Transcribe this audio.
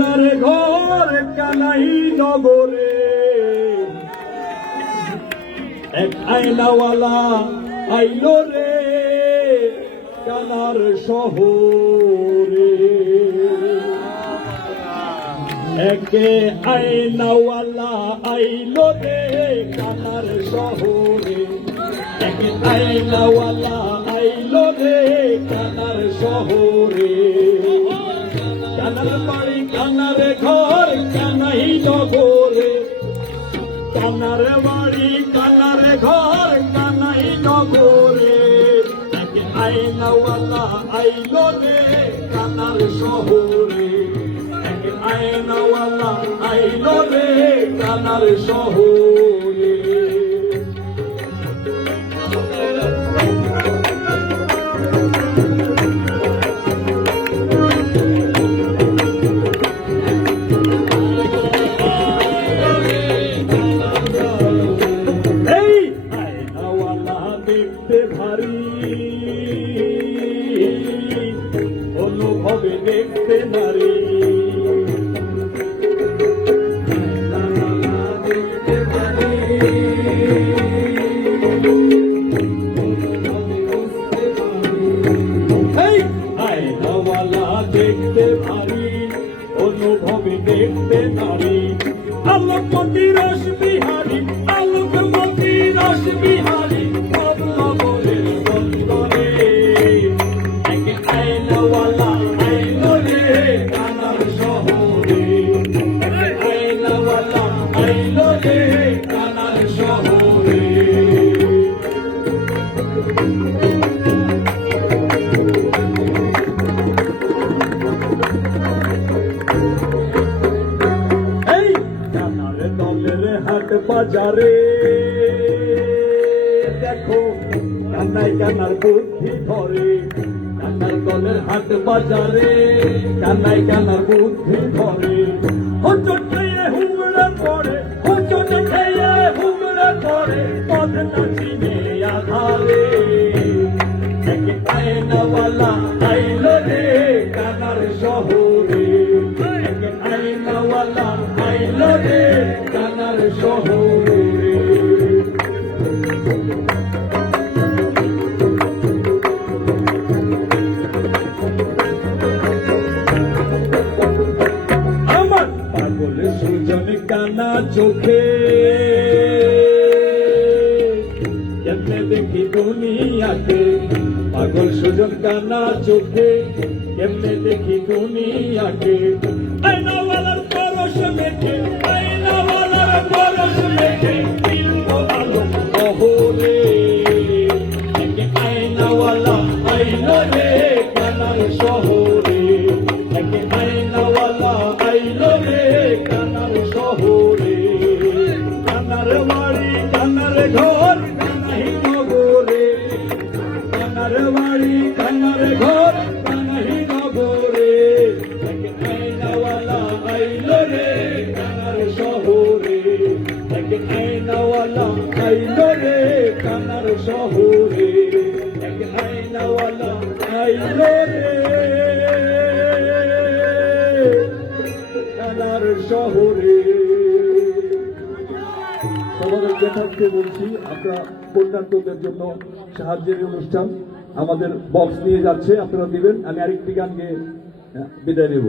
কানার ঘর কানাই নগরে। এক আয়নাওয়ালা আইলো রে কানার শহরে। একে আয়নাওয়ালা আইলো রে কানার শহরে। একে আয়নাওয়ালা কানার ঘর কানাই নগরে কানার বাড়ি কানার ঘর কানাই নগরে আয়নাওয়ালা আইলো রে কানার শহরে। আয়নাওয়ালা আইলো রে কানার শহরে। দেখতে ভারী অনুভবে দেখতে নারী দেখতে ভারী, অনুভবে দেখতে বাজারে। দেখো কানাই কানার বুদ্ধি ধরে। কানার দলের হাট বাজারে কানাই কানার বুদ্ধি ধরে। কানা চোখে। কেমনে দেখি দুনিয়াকে পাগল সুজন কানা চোখে। কেমনে দেখি দুনিয়াকে কানার বাড়ি কানার ঘর কানাই নগরে। আইলো রে কানার শহরে। রে কানার শহরে। একে আয়নাওয়ালা কানার শহরে। সবার যথার্থে বলছি আমরা কন্যান্তদের জন্য সাহায্যের অনুষ্ঠান। আমাদের বক্স নিয়ে যাচ্ছে আপনারা দিবেন। আমি আরেকটি গান গিয়ে বিদায় নেব।